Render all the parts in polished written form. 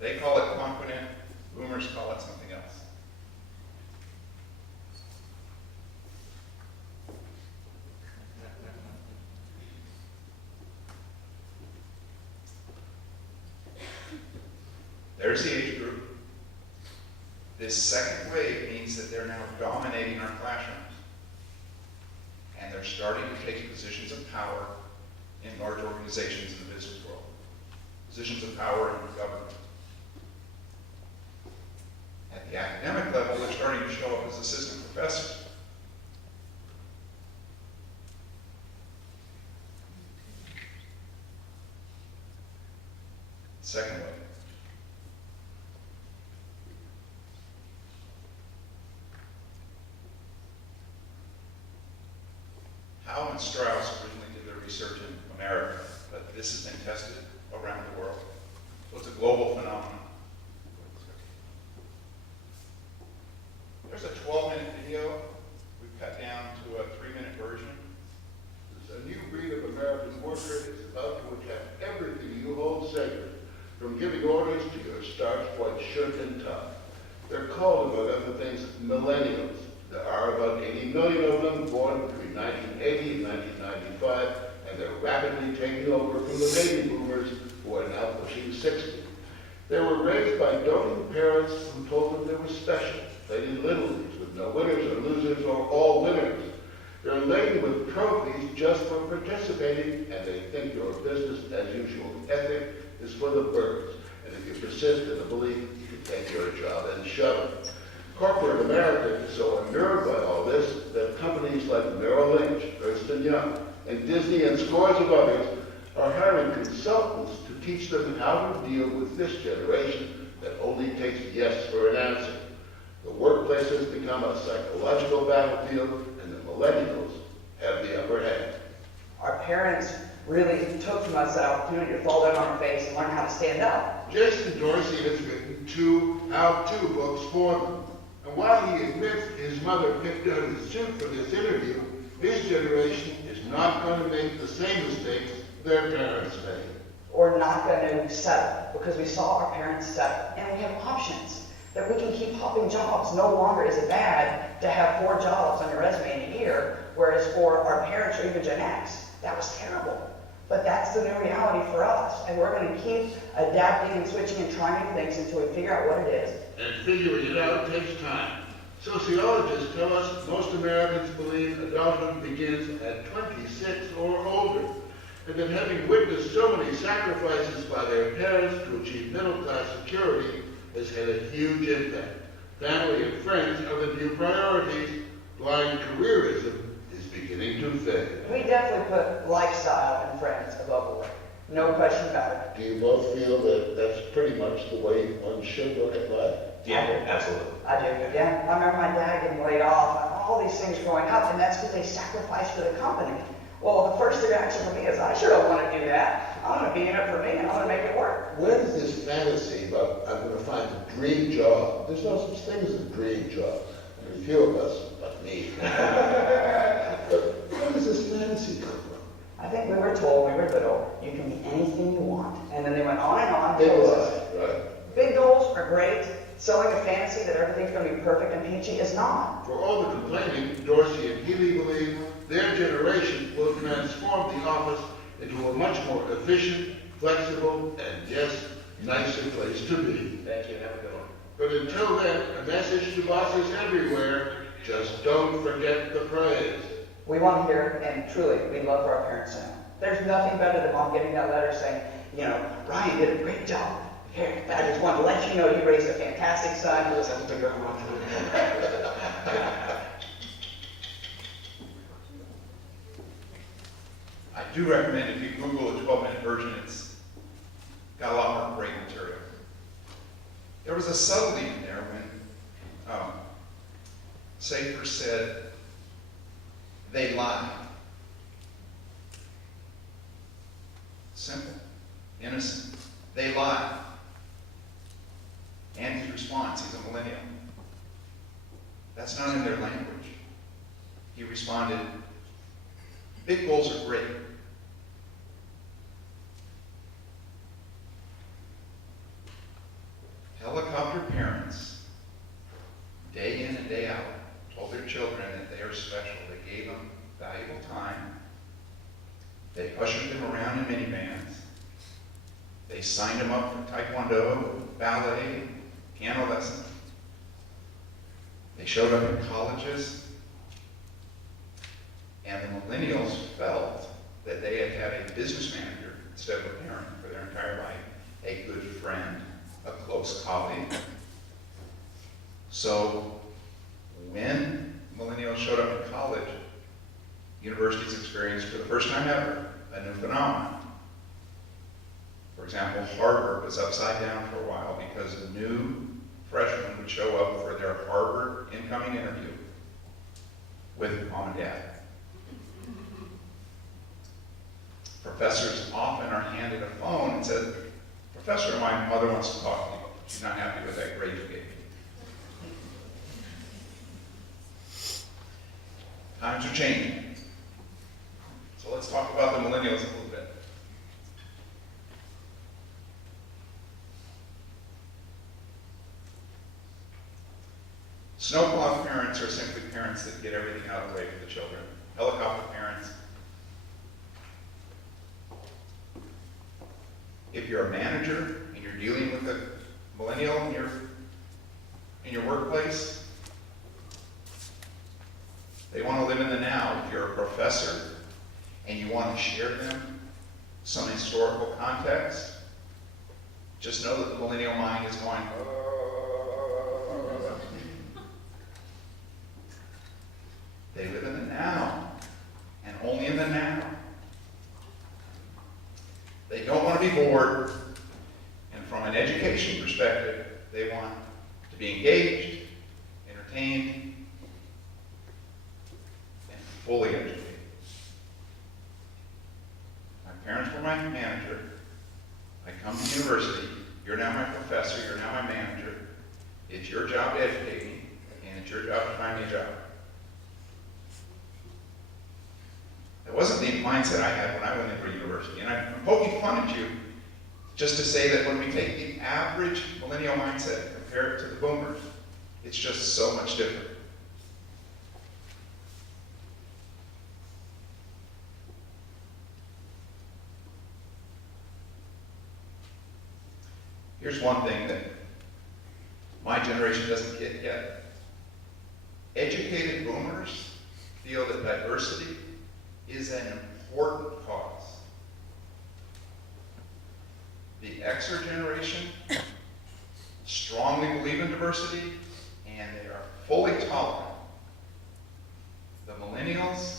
They call it confident, boomers call it something else. There's the age group. This second wave means that they're now dominating our classrooms. And they're starting to take positions of power in large organizations in the business world. Positions of power in government. At the academic level, they're starting to show up as assistant professors. Second wave. Howe and Strauss originally did their research in America, but this has been tested around the world. So it's a global phenomenon. There's a 12-minute video we've cut down to a 3-minute version. A new breed of American worker is about to attack everything you hold sacred, from giving orders to your starched white shirt and tie. They're called, among other things, Millennials. There are about 80 million of them born between 1980 and 1995, and they're rapidly taking over from the baby boomers who are now pushing 60. They were raised by doting parents who told them they were special. They did little leagues with no winners or losers or all winners. They're laden with trophies just for participating, and they think your business as usual ethic is for the birds. And if you persist in the belief, you can take your job and shove it. Corporate America is so unnerved by all this that companies like Merrill Lynch, Ernst & Young, and Disney and scores of others are hiring consultants to teach them how to deal with this generation that only takes yes for an answer. The workplace has become a psychological battlefield, and the millennials have the upper hand. Our parents really took from us that opportunity to fall down on our face and learn how to stand up. Jason Dorsey has written 2 how-to books for them. And while he admits his mother picked out his suit for this interview, his generation is not going to make the same mistakes their parents made. Or not going to settle, because we saw our parents settle. And we have options, that we can keep hopping jobs. No longer is it bad to have 4 jobs on your resume in a year, whereas for our parents or even Gen X, that was terrible. But that's the new reality for us, and we're going to keep adapting and switching and trying new things until we figure out what it is. And figuring it out takes time. Sociologists tell us most Americans believe adulthood begins at 26 or older, and that having witnessed so many sacrifices by their parents to achieve middle-class security has had a huge impact. Family and friends are the new priorities. Blind careerism is beginning to fade. We definitely put lifestyle and friends above work. No question about it. Do you both feel that that's pretty much the way one should look at life? Yeah, absolutely. I do, yeah. I remember my dad getting laid off and all these things growing up, and that's because they sacrificed for the company. Well, the first reaction for me is, I sure don't want to do that. I'm going to be in it for me, and I'm going to make it work. Where does this fantasy about I'm going to find the dream job? There's no such thing as a dream job. I mean, few of us, but me. But where does this fantasy come from? I think we were told when we were little, you can be anything you want. And then they went on and on. Big told lie, us, right? big goals are great. Selling a fantasy that everything's going to be perfect and peachy is not. For all the complaining, Dorsey and Healy believe their generation will transform the office into a much more efficient, flexible, and yes, nicer place to be. Thank you. Have a good one. But until then, a message to bosses everywhere, just don't forget the praise. We want to hear, and truly, we love for our parents to know. There's nothing better than mom getting that letter saying, you know, Ryan did a great job. Here, I just wanted to let you know you raised a fantastic son. I do recommend if you Google a 12-minute version, it's got a lot more great material. There was a subtlety in there when Safer said, they lied. Simple, innocent. They lied. Andy's response, he's a millennial. That's not in their language. He responded, big goals are great. They signed them up for taekwondo, ballet, piano lessons. They showed up in colleges, and the millennials felt that they had had a business manager instead of a parent for their entire life, a good friend, a close colleague. So when millennials showed up in college, universities experienced for the first time ever a new phenomenon. For example, Harvard was upside down for a while because new freshmen would show up for their Harvard incoming interview with mom and dad. Professors often are handed a phone and said, "Professor, my mother wants to talk to you. She's not happy with that grade you gave me." Times are changing. So let's talk about the millennials a little bit. Snowplow parents are simply parents that get everything out of the way for the children. Helicopter parents. If you're a manager and you're dealing with a millennial in your workplace, they want to live in the now. If you're a professor and you want to share them some historical context, just know that the millennial mind is going, they live in the now, and only in the now. They don't want to be bored, and from an education perspective, they want to be engaged, entertained, and fully educated. My parents were my manager. I come to university. You're now my professor. You're now my manager. It's your job to educate me, and it's your job to find me a job. That wasn't the mindset I had when I went into university. And I'm poking fun at you just to say that when we take the average millennial mindset and compare it to the boomers, it's just so much different. Here's one thing that my generation doesn't get yet. Educated boomers feel that diversity is an important cause. The Xer generation strongly believe in diversity, and they are fully tolerant. The millennials,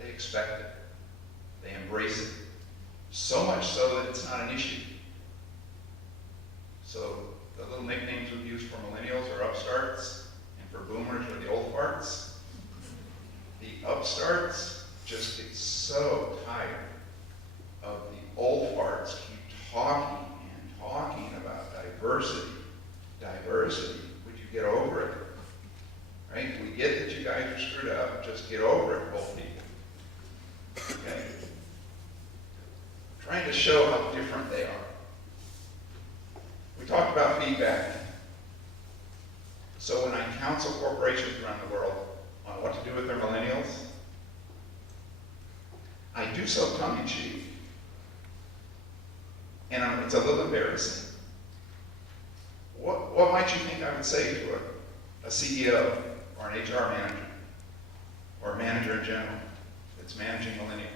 they expect it. They embrace it. So much so that it's not an issue. So the little nicknames we use for millennials are upstarts, and for boomers are the old farts. The upstarts just get so tired of the old farts keep talking and talking about diversity. Diversity, would you get over it? Right? We get that you guys are screwed up, just get over it, old people. Okay? Trying to show how different they are. We talked about feedback. So when I counsel corporations around the world on what to do with their millennials, I do so tongue-in-cheek. And it's a little embarrassing. What might you think I would say to a CEO or an HR manager or a manager in general that's managing millennials?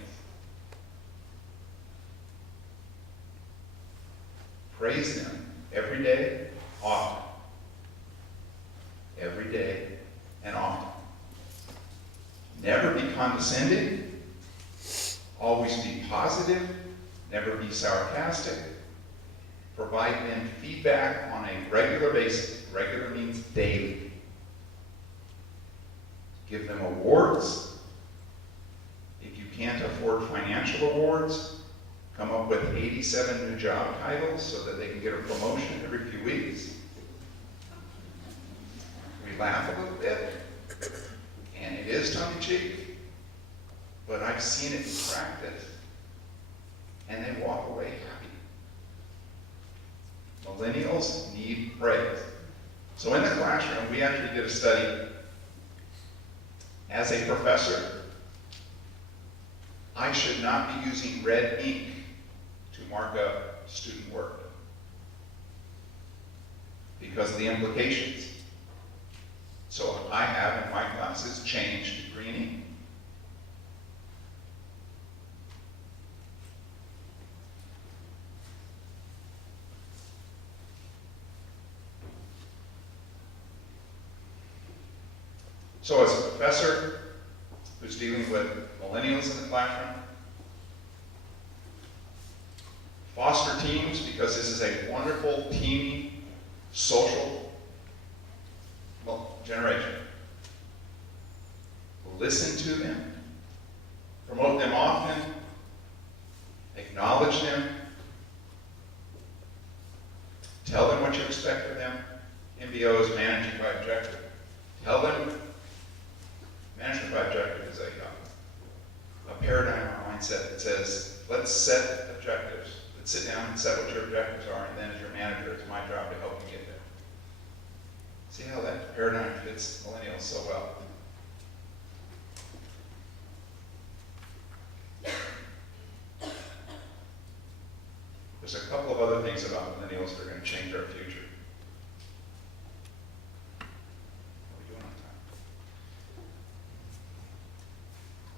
Praise them every day, often. Every day and often. Never be condescending. Always be positive. Never be sarcastic. Provide them feedback on a regular basis. Regular means daily. Give them awards. If you can't afford financial awards, come up with 87 new job titles so that they can get a promotion every few weeks. We laugh a little bit, and it is tongue-in-cheek, but I've seen it in practice, and they walk away happy. Millennials need praise. So in the classroom, we actually did a study. As a professor, I should not be using red ink mark up student work because of the implications. So I have in my classes changed to green ink. So as a professor who's dealing with millennials in the classroom, foster teams, because this is a wonderful, teamy, social generation. Listen to them, promote them often, acknowledge them, tell them what you expect of them. MBO is managing by objective. Tell them management by objective is a paradigm or mindset that says, let's set objectives. Let's sit down and set what your objectives are, and then as your manager, it's my job to help you get there. See how that paradigm fits millennials so well. There's a couple of other things about millennials that are going to change our future. What are we doing on time?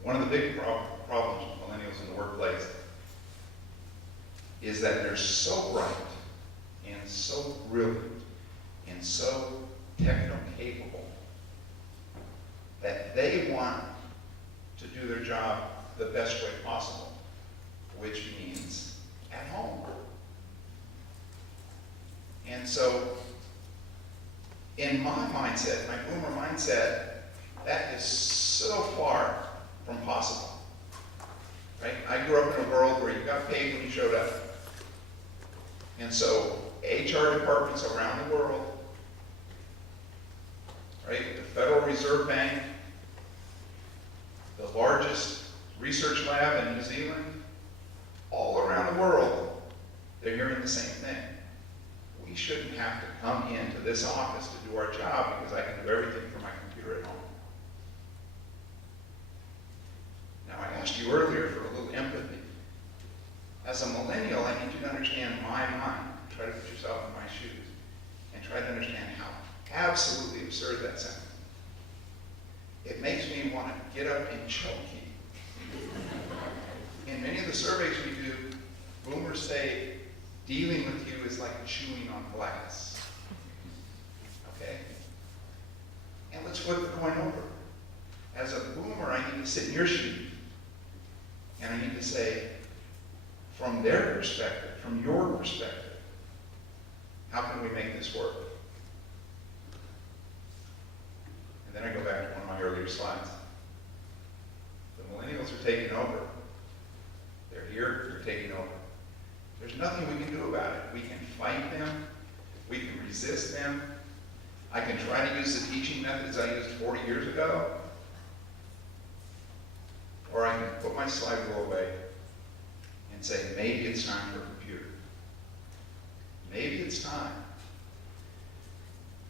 One of the big problems with millennials in the workplace is that they're so bright and so brilliant and so techno-capable that they want to do their job the best way possible, which means at home. And so, in my mindset, my boomer mindset, that is so far from possible. Right? I grew up in a world where you got paid when you showed up. And so, HR departments around the world, right? The Federal Reserve Bank, the largest research lab in New Zealand, all around the world, they're hearing the same thing. We shouldn't have to come into this office to do our job because I can do everything from my computer at home. Now, I asked you earlier for a little empathy. As a millennial, I need you to understand my mind. Try to put yourself in my shoes and try to understand how absolutely absurd that sounds. It makes me want to get up and choke you. In many of the surveys we do, boomers say dealing with you is like chewing on glass. Okay? And let's flip the coin over. As a boomer, I need to sit in your shoes. And I need to say, from their perspective, from your perspective, how can we make this work? And then I go back to one of my earlier slides. The millennials are taking over. They're here, they're taking over. There's nothing we can do about it. We can fight them, we can resist them. I can try to use the teaching methods I used 40 years ago, or I can put my slide rule away and say, maybe it's time for a computer. Maybe it's time.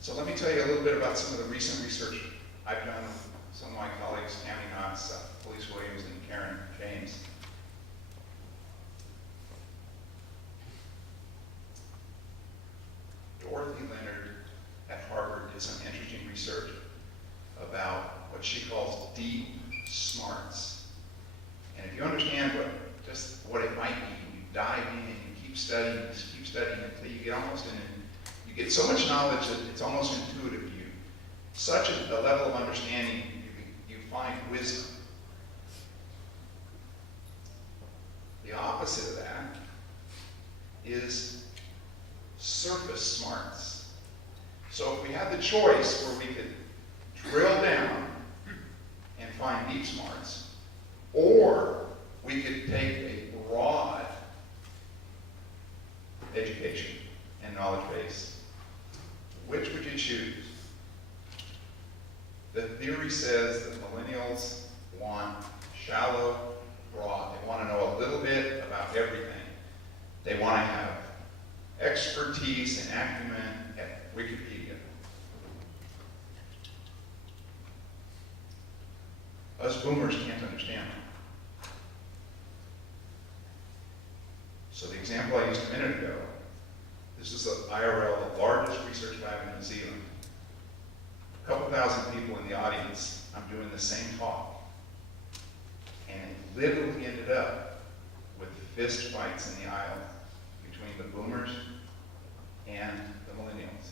So let me tell you a little bit about some of the recent research I've done with some of my colleagues, Tammy Knotts, Felice Williams, and Karen James. Dorothy Leonard at Harvard did some interesting research about what she calls deep smarts. And if you understand what it might be, you dive in and you keep studying until you get almost in, you get so much knowledge that it's almost intuitive to you. Such a level of understanding, you find wisdom. The opposite of that is surface smarts. So if we had the choice where we could drill down and find deep smarts, or we could take a broad education and knowledge base, which would you choose? The theory says that millennials want shallow, broad. They want to know a little bit about everything. They want to have expertise and acumen at Wikipedia. Us boomers can't understand that. So the example I used a minute ago, this is the IRL, the largest research lab in New Zealand. A couple thousand people in the audience, I'm doing the same talk. And it literally ended up with fist fights in the aisle between the boomers and the millennials.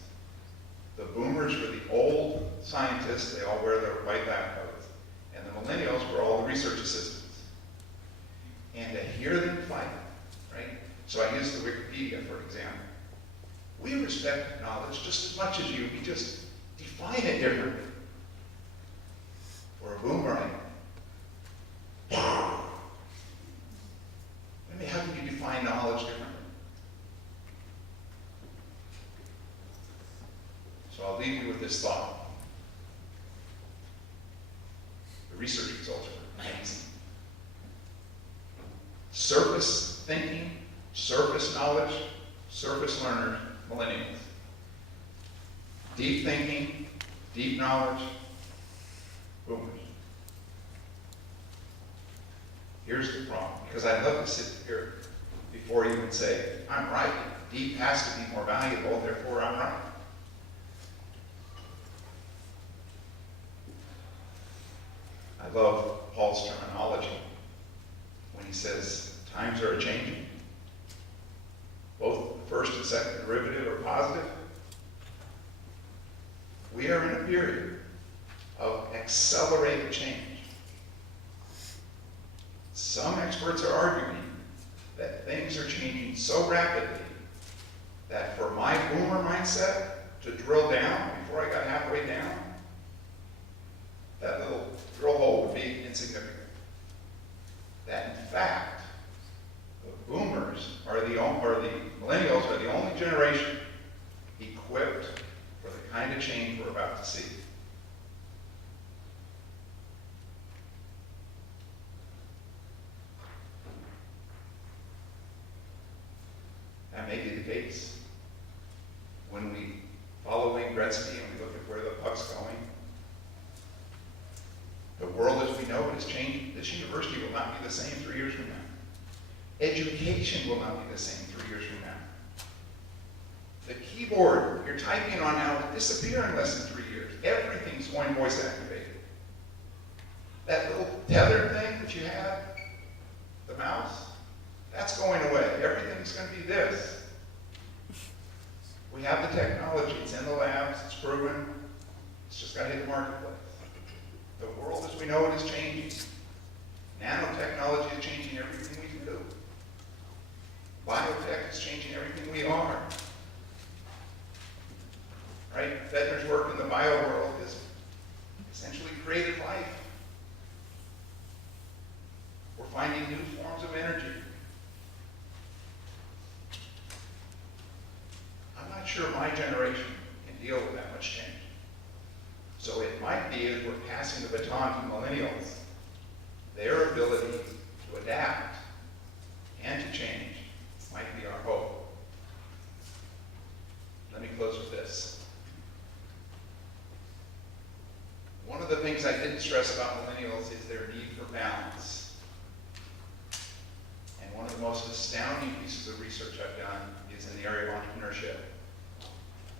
The boomers were the old scientists, they all wear their white lab coats, and the millennials were all the research assistants. And to hear them fight, right? So I used the Wikipedia, for example. We respect knowledge just as much as you, we just define it differently. For a boomerang, I mean, how can you define knowledge differently? So I'll leave you with this thought. The research results are amazing. Surface thinking, surface knowledge, surface learners, millennials. Deep thinking, deep knowledge, boomers. Here's the problem, because I'd love to sit here before you and say, I'm right. Deep has to be more valuable, therefore I'm right. I love Paul's terminology when he says times are changing. Both the first and second derivative are positive. We are in a period of accelerated change. Some experts are arguing that things are changing so rapidly that for my boomer mindset to drill down before I got halfway down, that little drill hole would be insignificant. That in fact, the boomers are the millennials are the only generation equipped for the kind of change we're about to see. That may be the case. When we follow Wayne Gretzky and we look at where the puck's going, the world as we know it is changing. This university will not be the same 3 years from now. Education will not be the same 3 years from now. The keyboard you're typing on now will disappear in less than 3 years. Everything's going voice activated. That little tether thing that you had, the mouse, that's going away. Everything's going to be this. We have the technology. It's in the labs. It's proven. It's just got to hit the marketplace. The world as we know it is changing. Nanotechnology is changing everything we do. Biotech is changing everything we are. Right? Fedner's work in the bio world is essentially created life. We're finding new forms of energy. I'm not sure my generation can deal with that much change. So it might be, as we're passing the baton to millennials, their ability to adapt and to change might be our hope. Let me close with this. One of the things I didn't stress about millennials is their need for balance. And one of the most astounding pieces of research I've done is in the area of entrepreneurship.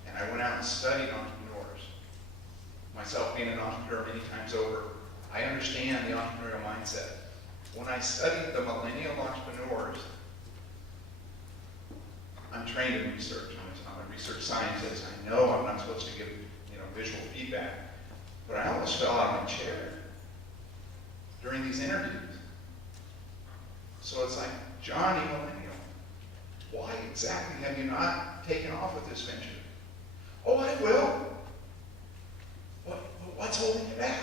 And I went out and studied entrepreneurs. Myself being an entrepreneur many times over, I understand the entrepreneurial mindset. When I studied the millennial entrepreneurs, I'm trained in research. I'm a research scientist. I know I'm not supposed to give visual feedback, but I almost fell out of my chair during these interviews. So it's like, Johnny Millennial, why exactly have you not taken off with this venture? Oh, I will. What's holding you back?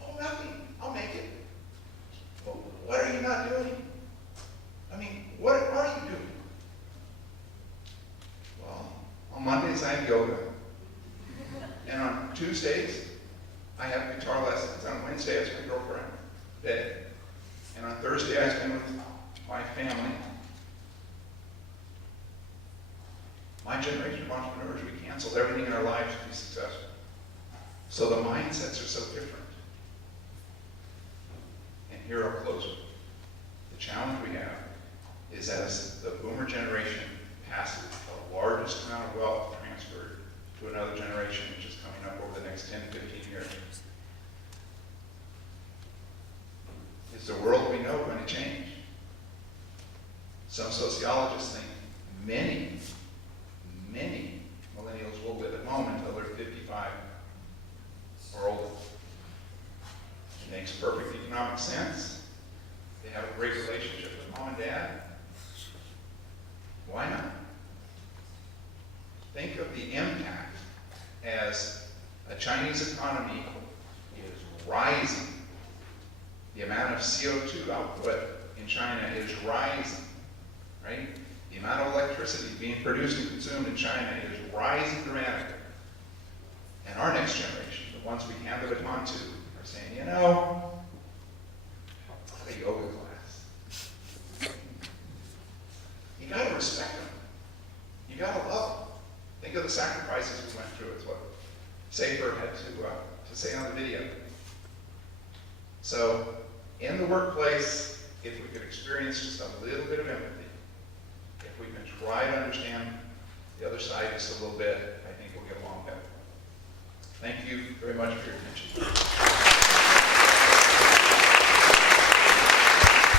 Oh, nothing. I'll make it. Well, what are you not doing? I mean, what are you doing? Well, on Mondays I have yoga. And on Tuesdays, I have guitar lessons. On Wednesday, I spend with my girlfriend day. And on Thursday, I spend with my family. My generation of entrepreneurs, we canceled everything in our lives to be successful. So the mindsets are so different. And here I'll close with. The challenge we have is as the boomer Some sociologists think many millennials will live at home until they're 55 or older. It makes perfect economic sense. They have a great relationship with mom and dad. Why not? Think of the impact as a Chinese economy is rising. The amount of CO2 output in China is rising, right? The amount of electricity being produced and consumed in China is rising dramatically. And our next generation, the ones we hand the baton to, are saying, you know, I'll have a yoga class. You gotta respect them. You gotta love them. Think of the sacrifices we went through. It's what Safer had to say on the video. So, in the workplace, if we could experience just a little bit of empathy, if we can try to understand the other side just a little bit, I think we'll get along better. Thank you very much for your attention.